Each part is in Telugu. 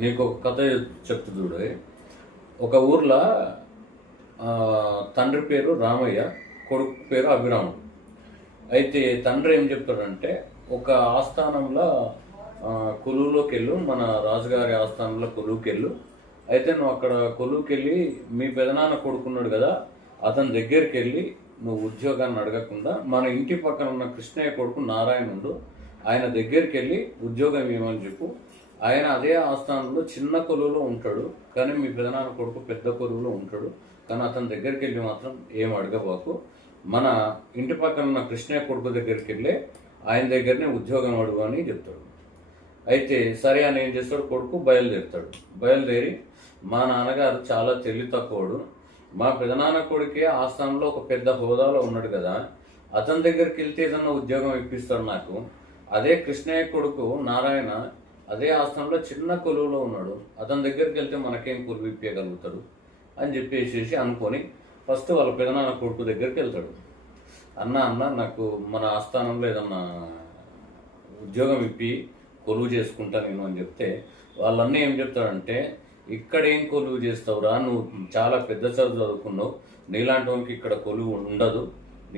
నీకు ఒక కథ చెప్తు చూడు. ఒక ఊర్లో తండ్రి పేరు రామయ్య కొడుకు పేరు అభిరాముడు అయితే తండ్రి ఏం చెప్తాడంటే ఒక ఆస్థానంలో కొలువులోకి వెళ్ళు మన రాజుగారి ఆస్థానంలో కొలువుకి వెళ్ళు అయితే నువ్వు అక్కడ కొలువుకి వెళ్ళి మీ పెదనాన్న కొడుకున్నాడు కదా అతని దగ్గరికి వెళ్ళి నువ్వు ఉద్యోగాన్ని అడగకుండా మన ఇంటి పక్కన ఉన్న కృష్ణయ్య కొడుకు నారాయణుడు ఆయన దగ్గరికి వెళ్ళి ఉద్యోగం ఇవ్వమని చెప్పు. ఆయన అదే ఆస్థానంలో చిన్న కొలువులో ఉంటాడు. కానీ మీ పెదనాన్న కొడుకు పెద్ద కొలువులో ఉంటాడు. కానీ అతని దగ్గరికి వెళ్ళి మాత్రం ఏం అడగబాకు. మన ఇంటి పక్కన ఉన్న కృష్ణయ్య కొడుకు దగ్గరికి వెళ్ళి ఆయన దగ్గరనే ఉద్యోగం అడుగు అని చెప్తాడు. అయితే సరే అని ఏం చేస్తాడు? కొడుకు బయలుదేరుతాడు. బయలుదేరి మా నాన్నగారు చాలా తెలివి తక్కువడు. మా పెదనాన్న కొడుకే ఆస్థానంలో ఒక పెద్ద హోదాలో ఉన్నాడు కదా. అతని దగ్గరికి వెళ్తే ఏదన్నా ఉద్యోగం ఇప్పిస్తాడు నాకు. అదే కృష్ణయ్య కొడుకు నారాయణ అదే ఆస్థానంలో చిన్న కొలువులో ఉన్నాడు. అతని దగ్గరికి వెళ్తే మనకేం కొలువు అని చెప్పేసి అనుకొని ఫస్ట్ వాళ్ళ పెదనాన్న కొడుకు దగ్గరికి వెళ్తాడు. అన్న అన్న నాకు మన ఆస్థానంలో ఏదన్నా ఉద్యోగం ఇప్పి కొలువు చేసుకుంటా నేను అని చెప్తే వాళ్ళన్నీ ఏం చెప్తాడంటే ఇక్కడ ఏం కొలువు చేస్తావురా? నువ్వు చాలా పెద్ద చదువు చదువుకున్నావు. నీలాంటి వానికి ఇక్కడ కొలువు ఉండదు.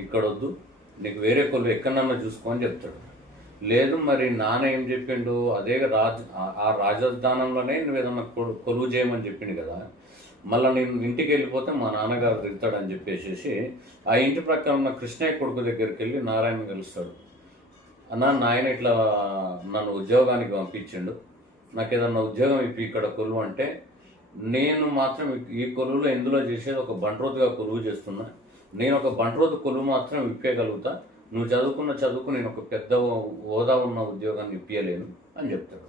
ఇక్కడ వద్దు నీకు వేరే కొలువు ఎక్కడన్నా చూసుకో అని చెప్తాడు. లేదు మరి నాన్న ఏం చెప్పిండు? అదే రాజ్ ఆ- ఆ రాజధానంలోనే నువ్వు ఏదన్నా కొలువు చేయమని చెప్పిండు కదా? మళ్ళీ నేను ఇంటికి వెళ్ళిపోతే మా నాన్నగారు తిడతాడని చెప్పేసి ఆ ఇంటి ప్రక్కన ఉన్న కృష్ణయ్య కొడుకు దగ్గరికి వెళ్ళి నారాయణ కలుస్తాడు. అన్న నాయన ఇట్లా నన్ను ఉద్యోగానికి పంపించిండు. నాకు ఏదన్నా ఉద్యోగం ఇప్పి ఇక్కడ కొలువు అంటే నేను మాత్రం ఈ కొలువులో ఎందులో చేసేది? ఒక బంట్రోతుగా కొలువు చేస్తున్నా. నేను ఒక బంట్రోతు కొలువు మాత్రం ఇప్పేయగలుగుతా. నువ్వు చదువుకున్న చదువుకు నేను ఒక పెద్ద హోదా ఉన్న ఉద్యోగాన్ని ఇప్పించలేను అని చెప్తాడు.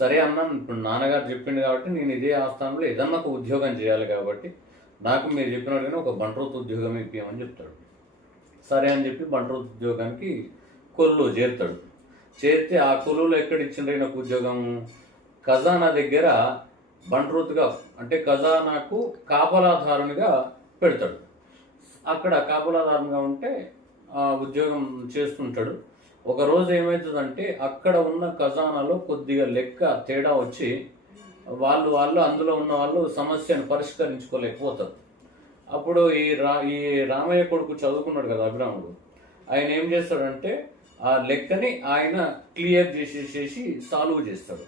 సరే అన్న ఇప్పుడు నాన్నగారు చెప్పిండు కాబట్టి నేను ఇదే ఆస్థానంలో ఏదన్నా ఒక ఉద్యోగం చేయాలి కాబట్టి నాకు మీరు చెప్పినట్టుగానే ఒక బంట్రోత్ ఉద్యోగం ఇప్పించమని చెప్తాడు. సరే అని చెప్పి బంట్రోత్ ఉద్యోగానికి కొల్లు చేరుతాడు. చేరితే ఆ కొలువులో ఎక్కడ ఇచ్చిండ్రు నాకు ఉద్యోగం? ఖజానా దగ్గర బండ్రూత్గా అంటే ఖజానాకు కాపలాదారునిగా పెడతాడు. అక్కడ కాపలాదారునిగా ఉంటే ఉద్యోగం చేస్తుంటాడు. ఒక రోజు ఏమవుతుందంటే అక్కడ ఉన్న ఖజానాలో కొద్దిగా లెక్క తేడా వచ్చి వాళ్ళు వాళ్ళు అందులో ఉన్న వాళ్ళు సమస్యను పరిష్కరించుకోలేకపోతారు. అప్పుడు ఈ రా ఈ రామయ్య కొడుకు చదువుకున్నాడు కదా అభిరాముడు. ఆయన ఏం చేస్తాడంటే ఆ లెక్కని ఆయన క్లియర్ చేసేసేసి సాల్వ్ చేస్తాడు.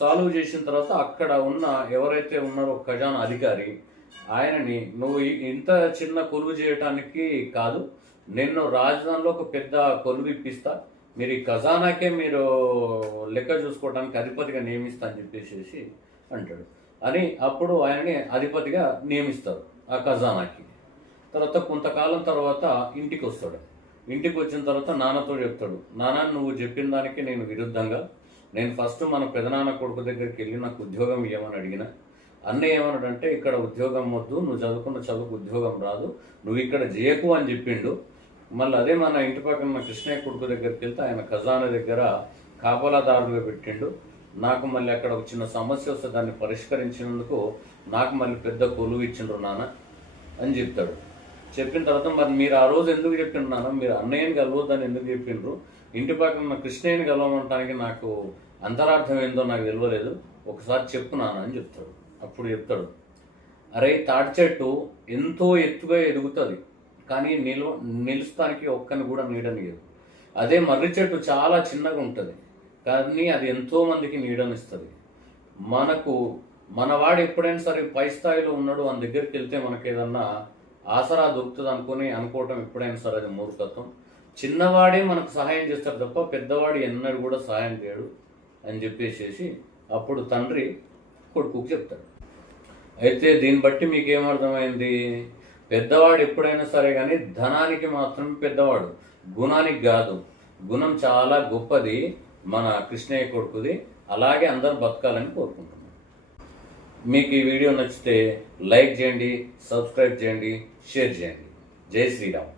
సాల్వ్ చేసిన తర్వాత అక్కడ ఉన్న ఎవరైతే ఉన్నారో ఖజానా అధికారి ఆయనని నువ్వు ఇంత చిన్న కొలువు చేయటానికి కాదు నేను రాజధానిలో ఒక పెద్ద కొలువు ఇప్పిస్తా మీరు ఈ ఖజానాకే మీరు లెక్క చూసుకోవడానికి అధిపతిగా నియమిస్తా అని చెప్పేసి అంటాడు. అని అప్పుడు ఆయనని అధిపతిగా నియమిస్తారు ఆ ఖజానాకి. తర్వాత కొంతకాలం తర్వాత ఇంటికి వస్తాడు. ఇంటికి వచ్చిన తర్వాత నాన్నతో చెప్తాడు నాన్న నువ్వు చెప్పిన దానికి నేను విరుద్ధంగా. నేను ఫస్ట్ మన పెదనాన్న కొడుకు దగ్గరికి వెళ్ళి నాకు ఉద్యోగం ఇవ్వమని అడిగిన. అన్నయ్య ఏమన్నాడంటే ఇక్కడ ఉద్యోగం వద్దు నువ్వు చదువుకున్న చదువుకు ఉద్యోగం రాదు. నువ్వు ఇక్కడ చేయకు అని చెప్పిండు. మళ్ళీ అదే మన ఇంటి పక్కన ఉన్న కృష్ణయ్య కొడుకు దగ్గరికి వెళ్తే ఆయన ఖజానా దగ్గర కాపలాదారులుగా పెట్టిండు. నాకు మళ్ళీ అక్కడ ఒక చిన్న సమస్య వస్తే దాన్ని పరిష్కరించినందుకు నాకు మళ్ళీ పెద్ద కొలువు ఇచ్చిండ్రు నాన్న అని చెప్తాడు. చెప్పిన తర్వాత మరి మీరు ఆ రోజు ఎందుకు చెప్పిండ్రు నాన్న? మీరు అన్నయ్యని కలవద్దని ఎందుకు చెప్పిండ్రు? ఇంటి పక్కన ఉన్న కృష్ణయ్యని కలవమంటానికి నాకు అంతరార్థం ఏందో నాకు తెలియలేదు. ఒకసారి చెప్పు నాన్న అని చెప్తాడు. అప్పుడు చెప్తాడు. అరే తాటి చెట్టు ఎంతో ఎత్తుగా ఎదుగుతుంది. కానీ నిల్వ నిలుస్తానికి ఒక్కని కూడా నీడనియదు అదే మర్రి చెట్టు చాలా చిన్నగా ఉంటుంది. కానీ అది ఎంతో మందికి నీడనిస్తుంది. మనకు మనవాడు ఎప్పుడైనా సరే పై స్థాయిలో ఉన్నాడు మన దగ్గరికి వెళ్తే మనకి ఏదన్నా ఆసరా దొరుకుతుంది అనుకుని అనుకోవటం ఎప్పుడైనా సరే అది మూర్ఖత్వం. చిన్నవాడే మనకు సహాయం చేస్తారు తప్ప పెద్దవాడు ఎన్నడూ కూడా సహాయం చేయడు అని చెప్పేసేసి అప్పుడు తండ్రి కొడుకుకి చెప్తాడు. అయితే దీన్ని బట్టి మీకు ఏమర్థమైంది పెద్దవాడు ఎప్పుడైనా సరే కానీ ధనానికి మాత్రం పెద్దవాడు. గుణానికి కాదు. గుణం చాలా గొప్పది మన కృష్ణయ్య కొడుకుది. అలాగే అందరు బతకాలని కోరుకుంటున్నాను మీకు ఈ వీడియో నచ్చితే లైక్ చేయండి సబ్స్క్రైబ్ చేయండి షేర్ చేయండి. జై శ్రీరామ్.